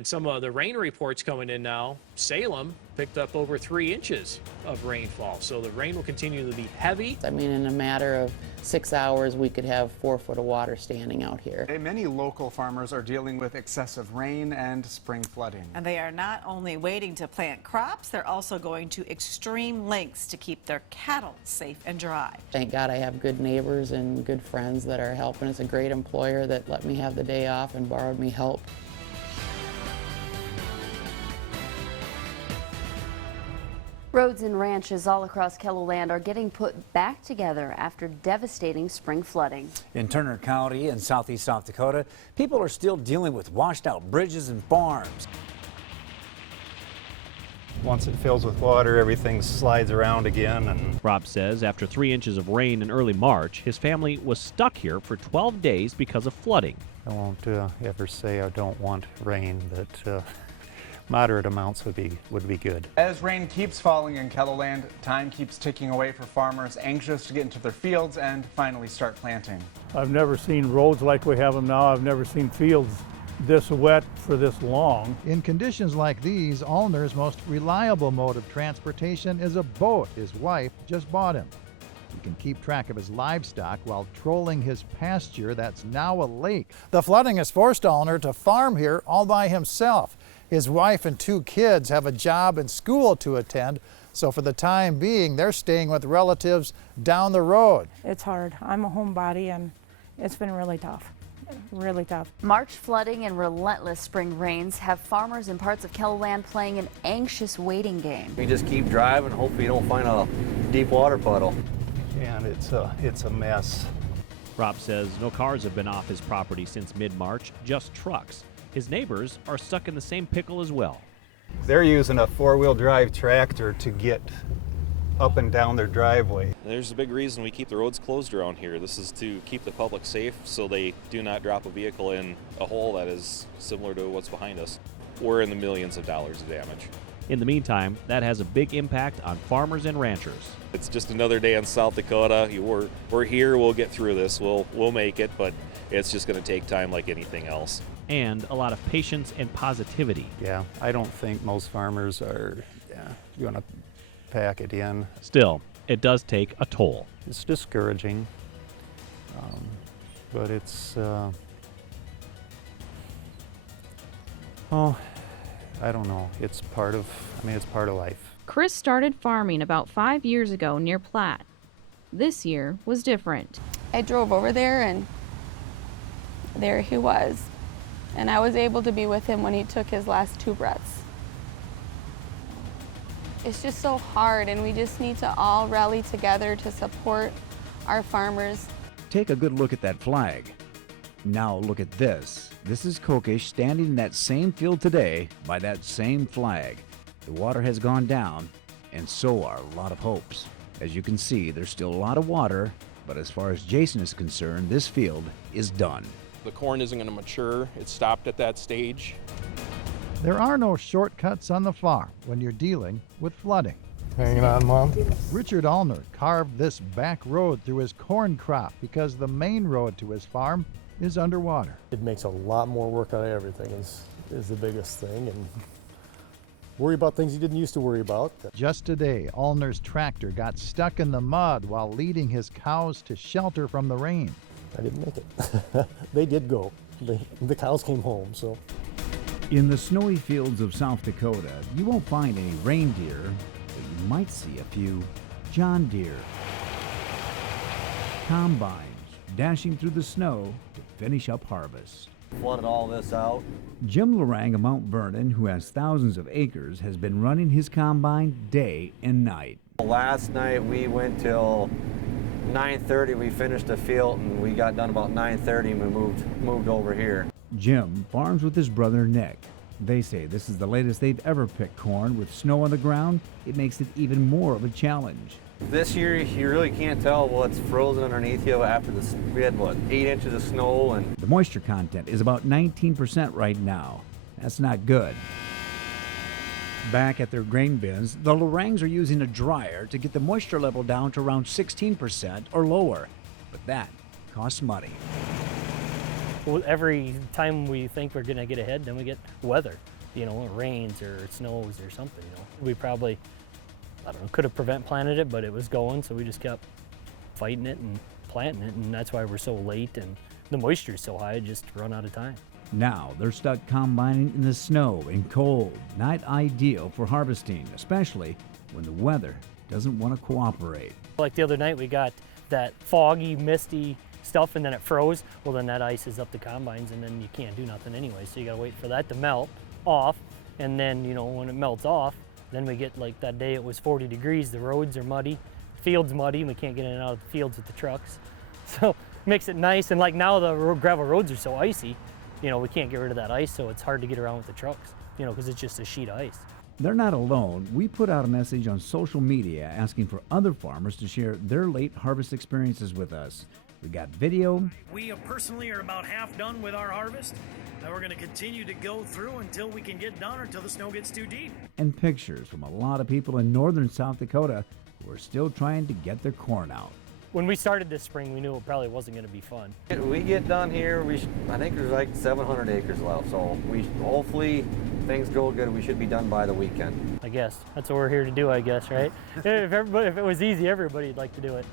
And some of the rain reports coming in now, Salem picked up over 3 inches of rainfall. So the rain will continue to be heavy. I mean, in a matter of 6 hours, we could have 4 foot of water standing out here. Many local farmers are dealing with excessive rain and spring flooding. And they are not only waiting to plant crops, they're also going to extreme lengths to keep their cattle safe and dry. Thank God I have good neighbors and good friends that are helping. It's a great employer that let me have the day off and borrowed me help. Roads and ranches all across KELOLAND are getting put back together after devastating spring flooding. In Turner County in southeast South Dakota, people are still dealing with washed out bridges and farms. Once it fills with water, everything slides around again. And Rob says after 3 inches of rain in early March, his family was stuck here for 12 days because of flooding. I won't ever say I don't want rain, but moderate amounts would be good. As rain keeps falling in KELOLAND, time keeps ticking away for farmers anxious to get into their fields and finally start planting. I've never seen roads like we have them now. I've never seen fields this wet for this long. In conditions like these, Allner's most reliable mode of transportation is a boat his wife just bought him. He can keep track of his livestock while trolling his pasture that's now a lake. The flooding has forced Allner to farm here all by himself. His wife and 2 kids have a job and school to attend, so for the time being, they're staying with relatives down the road. It's hard. I'm a homebody, and it's been really tough. Really tough. March flooding and relentless spring rains have farmers in parts of KELOLAND playing an anxious waiting game. We just keep driving, hopefully you don't find a deep water puddle. And it's a mess. Rob says no cars have been off his property since mid-March, just trucks. His neighbors are stuck in the same pickle as well. They're using a 4-wheel drive tractor to get up and down their driveway. There's a big reason we keep the roads closed around here. This is to keep the public safe so they do not drop a vehicle in a hole that is similar to what's behind us. We're in the millions of dollars of damage. In the meantime, that has a big impact on farmers and ranchers. It's just another day in South Dakota. We're here, we'll get through this, we'll make it, but it's just going to take time like anything else. And a lot of patience and positivity. Yeah, I don't think most farmers are going to pack it in. Still, it does take a toll. It's discouraging, but it's, I don't know. It's part of life. Chris started farming about 5 years ago near Platte. This year was different. I drove over there and there he was. And I was able to be with him when he took his last 2 breaths. It's just so hard, and we just need to all rally together to support our farmers. Take a good look at that flag. Now look at this. This is Kokish standing in that same field today by that same flag. The water has gone down, and so are a lot of hopes. As you can see, there's still a lot of water, but as far as Jason is concerned, this field is done. The corn isn't going to mature. It's stopped at that stage. There are no shortcuts on the farm when you're dealing with flooding. Hanging on, Mom. Richard Allner carved this back road through his corn crop because the main road to his farm is underwater. It makes a lot more work out of everything is the biggest thing, and worry about things you didn't used to worry about. Just today, Allner's tractor got stuck in the mud while leading his cows to shelter from the rain. I didn't make it. They did go. The cows came home, so. In the snowy fields of South Dakota, you won't find any reindeer, but you might see a few John Deere. Combines dashing through the snow to finish up harvest. Flooded all this out. Jim Lorang of Mount Vernon, who has thousands of acres, has been running his combine day and night. Last night we went till 9:30. We finished the field and we got done about 9:30 and we moved over here. Jim farms with his brother Nick. They say this is the latest they've ever picked corn. With snow on the ground, it makes it even more of a challenge. This year you really can't tell what's frozen underneath you after this. We had 8 inches of snow, and the moisture content is about 19% right now. That's not good. Back at their grain bins, the Lorangs are using a dryer to get the moisture level down to around 16% or lower. But that costs money. every time we think we're gonna get ahead, then we get weather. You know, it rains or it snows or something, you know. We probably, I don't know, could have planted it, but it was going, so we just kept fighting it and planting it, and that's why we're so late, and the moisture is so high, it just run out of time. Now they're stuck combining in the snow and cold, not ideal for harvesting, especially when the weather doesn't want to cooperate. Like the other night, we got that foggy, misty stuff, and then it froze. Well, then that ice is up the combines, and then you can't do nothing anyway, so you gotta wait for that to melt off, and then, you know, when it melts off, then we get, like that day it was 40 degrees, the roads are muddy, the field's muddy, and we can't get in and out of the fields with the trucks. So makes it nice, and like now the gravel roads are so icy, you know, we can't get rid of that ice, so it's hard to get around with the trucks, you know, because it's just a sheet of ice. They're not alone. We put out a message on social media asking for other farmers to share their late harvest experiences with us. We got video. We personally are about half done with our harvest, and we're going to continue to go through until we can get done or until the snow gets too deep. And pictures from a lot of people in northern South Dakota who are still trying to get their corn out. When we started this spring, we knew it probably wasn't going to be fun. We get done here, I think there's like 700 acres left, so hopefully things go good. We should be done by the weekend. I guess that's what we're here to do, I guess, right? If it was easy, everybody'd like to do it.